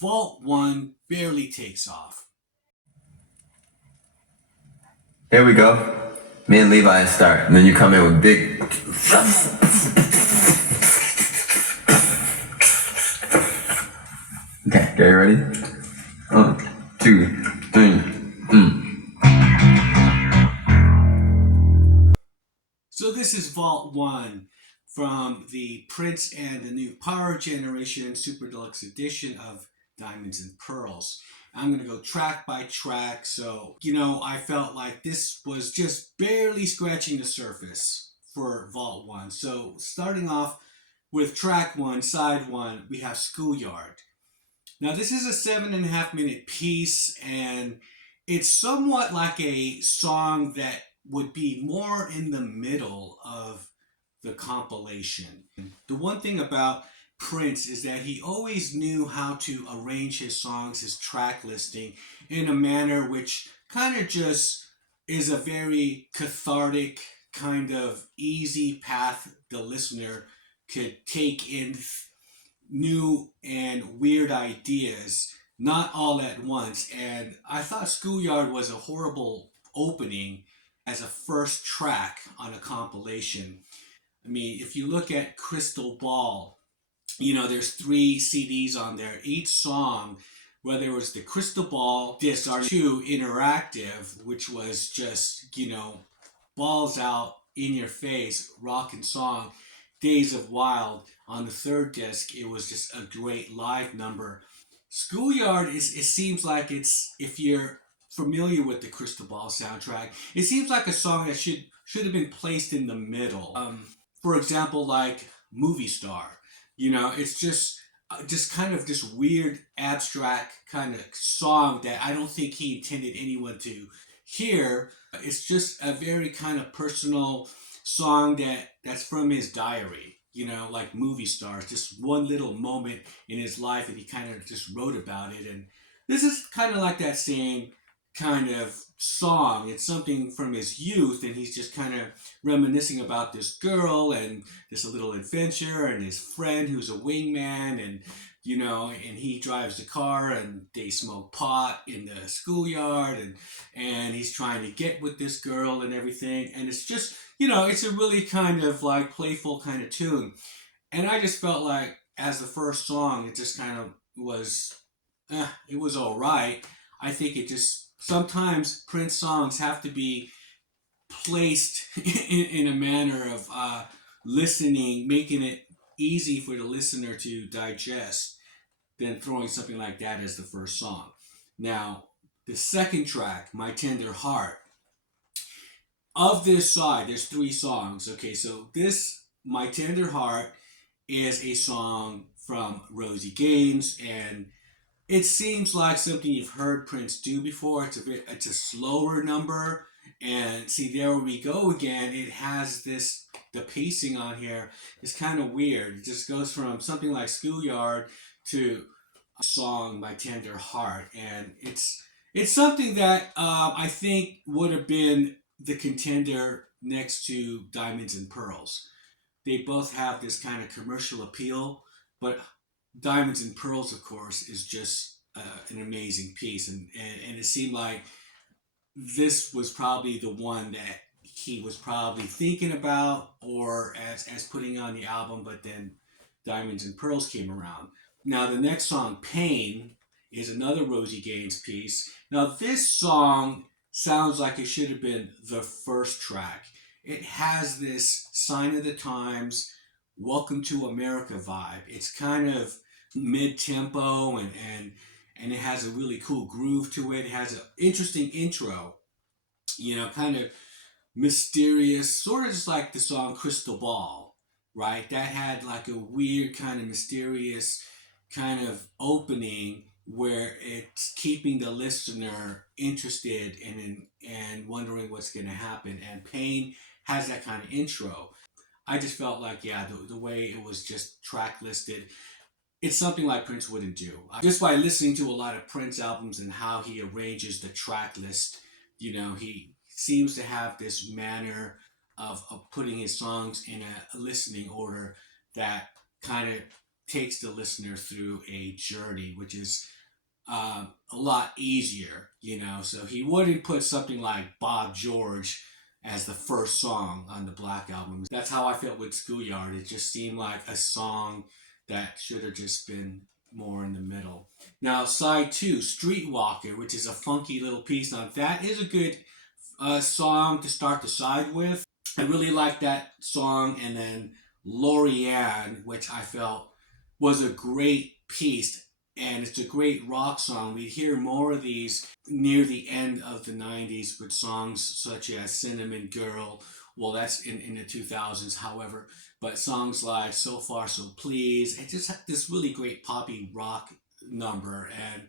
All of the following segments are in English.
Vault 1 barely takes off. Here we go. Me and Levi start, and then you come in with big. Okay, you ready? 1, 2, 3. So this is Vault 1 from the Prince and the New Power Generation Super Deluxe Edition of Diamonds and Pearls. I'm going to go track by track, so, I felt like this was just barely scratching the surface for Vault 1. So starting off with track 1, side 1, we have Schoolyard. Now this is a 7.5 minute piece, and it's somewhat like a song that would be more in the middle of the compilation. The one thing about Prince is that he always knew how to arrange his songs, his track listing, in a manner which kind of just is a very cathartic, kind of easy path the listener could take in new and weird ideas, not all at once. And I thought Schoolyard was a horrible opening as a first track on a compilation. I mean, if you look at Crystal Ball, there's 3 CDs on there. Each song, whether it was the Crystal Ball disc or 2 interactive, which was just, balls out in your face, rockin' song, Days of Wild. On the 3rd disc, it was just a great live number. Schoolyard it seems like it's, if you're familiar with the Crystal Ball soundtrack, it seems like a song that should have been placed in the middle. For example, like Movie Star. It's just kind of this weird abstract kind of song that I don't think he intended anyone to hear. It's just a very kind of personal song that's from his diary. Like Movie Stars, just one little moment in his life, and he kind of just wrote about it. And this is kind of like that same kind of song. It's something from his youth, and he's just kind of reminiscing about this girl and this little adventure and his friend who's a wingman, and and he drives the car, and they smoke pot in the schoolyard, and he's trying to get with this girl and everything. And it's just, it's a really kind of like playful kind of tune. And I just felt like as the first song, it just kind of was, it was all right. I think it just, sometimes Prince songs have to be placed in a manner of listening, making it easy for the listener to digest, than throwing something like that as the first song. Now, the second track, My Tender Heart, of this side, there's 3 songs. Okay, so this, My Tender Heart, is a song from Rosie Gaines, and it seems like something you've heard Prince do before. It's a slower number, and see, there we go again. It has this, the pacing on here is kind of weird. It just goes from something like Schoolyard to a song, My Tender Heart, and it's something that I think would have been the contender next to Diamonds and Pearls. They both have this kind of commercial appeal, but Diamonds and Pearls, of course, is just an amazing piece, and it seemed like this was probably the one that he was probably thinking about, or as putting on the album. But then Diamonds and Pearls came around. Now the next song, Pain, is another Rosie Gaines piece. Now this song sounds like it should have been the first track. It has this Sign of the Times, Welcome to America vibe. It's kind of mid-tempo, and it has a really cool groove to it. It has an interesting intro, kind of mysterious, sort of just like the song Crystal Ball, right? That had like a weird kind of mysterious kind of opening where it's keeping the listener interested and wondering what's going to happen. And Pain has that kind of intro. I just felt like, yeah, the way it was just track listed, it's something like Prince wouldn't do. Just by listening to a lot of Prince albums and how he arranges the track list, he seems to have this manner of putting his songs in a listening order that kind of takes the listener through a journey, which is a lot easier, So he wouldn't put something like Bob George as the first song on the Black Album. That's how I felt with Schoolyard. It just seemed like a song that should have just been more in the middle. Now, side two, Streetwalker, which is a funky little piece. Now, that is a good song to start the side with. I really like that song. And then Lorianne, which I felt was a great piece. And it's a great rock song. We hear more of these near the end of the 90s with songs such as Cinnamon Girl. Well, that's in the 2000s, however. But songs like So Far So Please. It just had this really great poppy rock number. And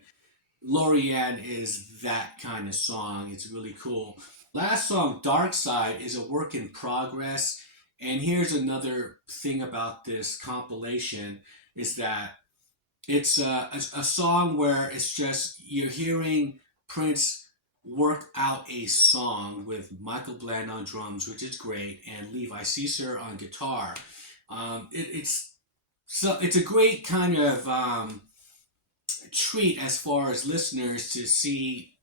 Lorianne is that kind of song. It's really cool. Last song, Dark Side, is a work in progress. And here's another thing about this compilation is that it's a song where it's just you're hearing Prince work out a song with Michael Bland on drums, which is great, and Levi Caesar on guitar. It's a great kind of treat as far as listeners to see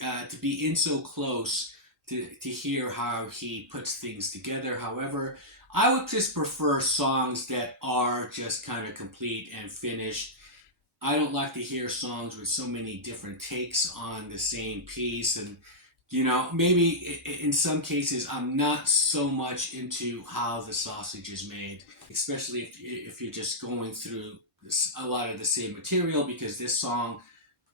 to be in so close to hear how he puts things together. However, I would just prefer songs that are just kind of complete and finished. I don't like to hear songs with so many different takes on the same piece. And, maybe in some cases, I'm not so much into how the sausage is made, especially if you're just going through a lot of the same material, because this song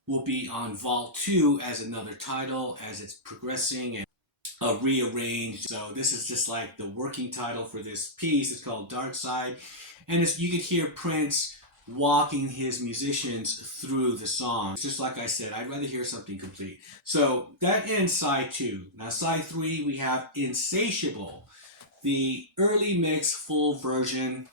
will be on Vault 2 as another title as it's progressing and rearranged. So this is just like the working title for this piece. It's called Dark Side. And you could hear Prince walking his musicians through the song. Just like I said, I'd rather hear something complete. So that ends side 2. Now side 3, we have Insatiable, the early mix full version.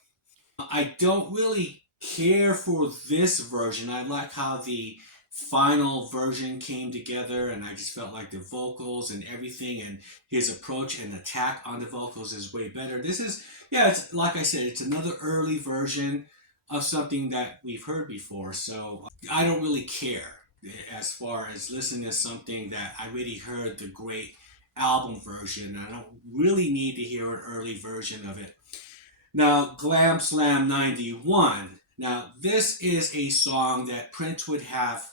I don't really care for this version. I like how the final version came together, and I just felt like the vocals and everything and his approach and attack on the vocals is way better. It's like I said, it's another early version of something that we've heard before, so I don't really care as far as listening to something that I already heard the great album version. I don't really need to hear an early version of it. Now, Glam Slam 91. Now, this is a song that Prince would have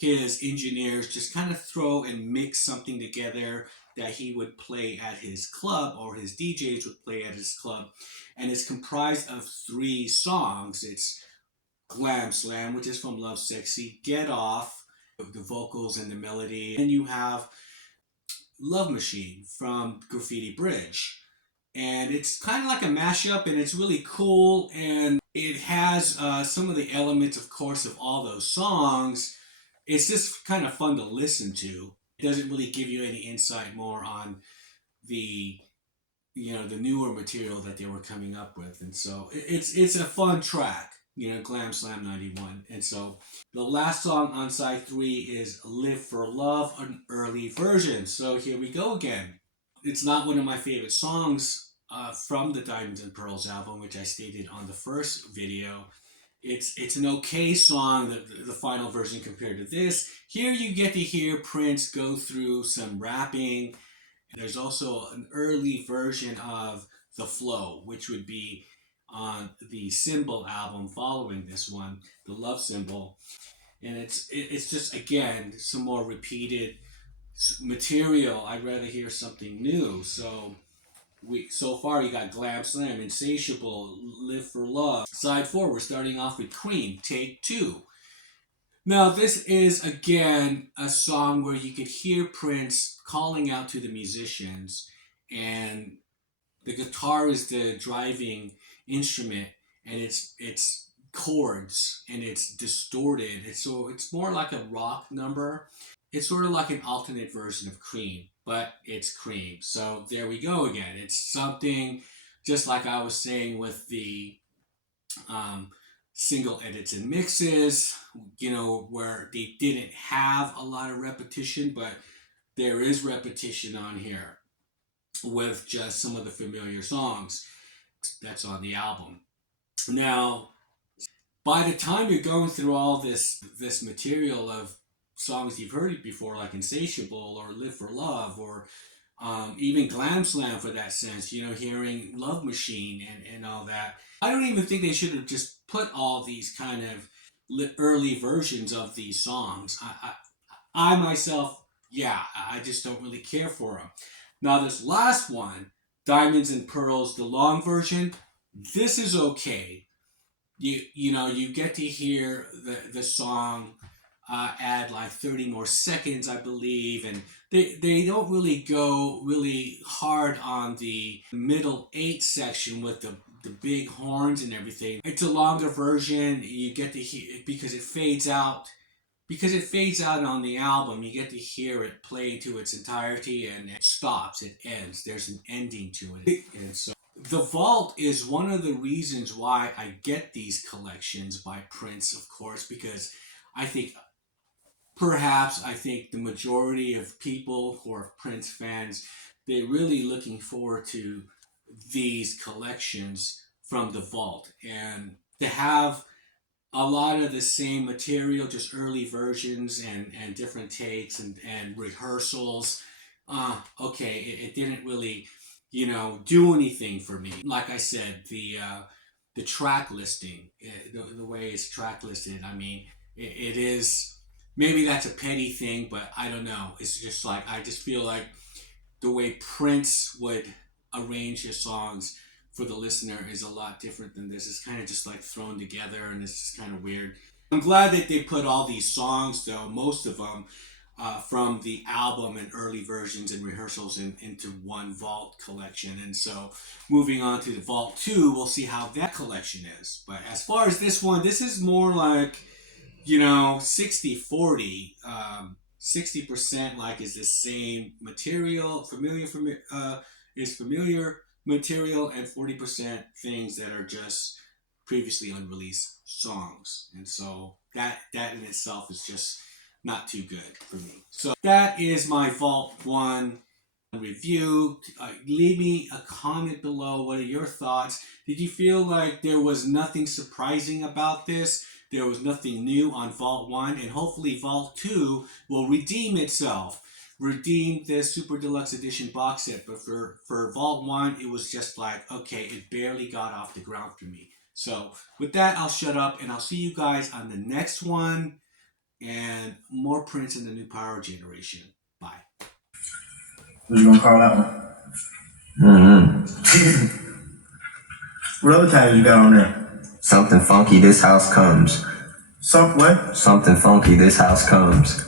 his engineers just kind of throw and mix something together that he would play at his club, or his DJs would play at his club. And it's comprised of 3 songs. It's Glam Slam, which is from Love Sexy, Get Off, the vocals and the melody. And you have Love Machine from Graffiti Bridge. And it's kind of like a mashup, and it's really cool. And it has some of the elements, of course, of all those songs. It's just kind of fun to listen to. It doesn't really give you any insight more on the newer material that they were coming up with. And so it's a fun track, Glam Slam 91. And so the last song on side 3 is Live for Love, an early version. So here we go again. It's not one of my favorite songs from the Diamonds and Pearls album, which I stated on the first video. It's an okay song, the final version compared to this. Here you get to hear Prince go through some rapping. There's also an early version of The Flow, which would be on the Symbol album following this one, The Love Symbol. And it's just, again, some more repeated material. I'd rather hear something new. So far you got Glam Slam, Insatiable, Live for Love. Side 4, we're starting off with Cream, Take 2. Now this is again a song where you could hear Prince calling out to the musicians, and the guitar is the driving instrument, and it's chords and it's distorted. It's more like a rock number. It's sort of like an alternate version of Cream, but it's Cream. So there we go again. It's something just like I was saying with the single edits and mixes, where they didn't have a lot of repetition, but there is repetition on here with just some of the familiar songs that's on the album. Now, by the time you're going through all this material of songs you've heard before, like Insatiable or Live for Love, or even Glam Slam for that sense, hearing Love Machine and all that. I don't even think they should have just put all these kind of early versions of these songs. I myself, yeah, I just don't really care for them. Now, this last one, Diamonds and Pearls, the long version, this is okay. You get to hear the song add like 30 more seconds, I believe, and they don't really go really hard on the middle 8 section with the big horns and everything. It's a longer version. You get to hear, because it fades out. Because it fades out on the album, you get to hear it play to its entirety, and it stops, it ends. There's an ending to it. And so the Vault is one of the reasons why I get these collections by Prince, of course, because I think the majority of people who are Prince fans, they're really looking forward to these collections from the Vault. And to have a lot of the same material, just early versions and different takes and rehearsals. Okay, it didn't really, do anything for me. Like I said, the track listing, the way it's track listed, I mean, it is, maybe that's a petty thing, but I don't know. It's just like, I just feel like the way Prince would arrange his songs for the listener is a lot different than this. It's kind of just like thrown together, and it's just kind of weird. I'm glad that they put all these songs, though, most of them from the album and early versions and rehearsals into one Vault collection. And so moving on to the Vault 2, we'll see how that collection is. But as far as this one, this is more like, 60-40. 60% like is the same material, familiar material, and 40% things that are just previously unreleased songs. And so that in itself is just not too good for me. So that is my Vault 1 review. Leave me a comment below. What are your thoughts? Did you feel like there was nothing surprising about this? There was nothing new on Vault 1, and hopefully Vault 2 will redeem itself. Redeem this Super Deluxe Edition box set, but for Vault 1, it was just like, okay, it barely got off the ground for me. So with that, I'll shut up, and I'll see you guys on the next one, and more Prince and the New Power Generation. Bye. What you gonna call that one? What other titles you got on there? Something funky, this house comes. What? Something funky, this house comes.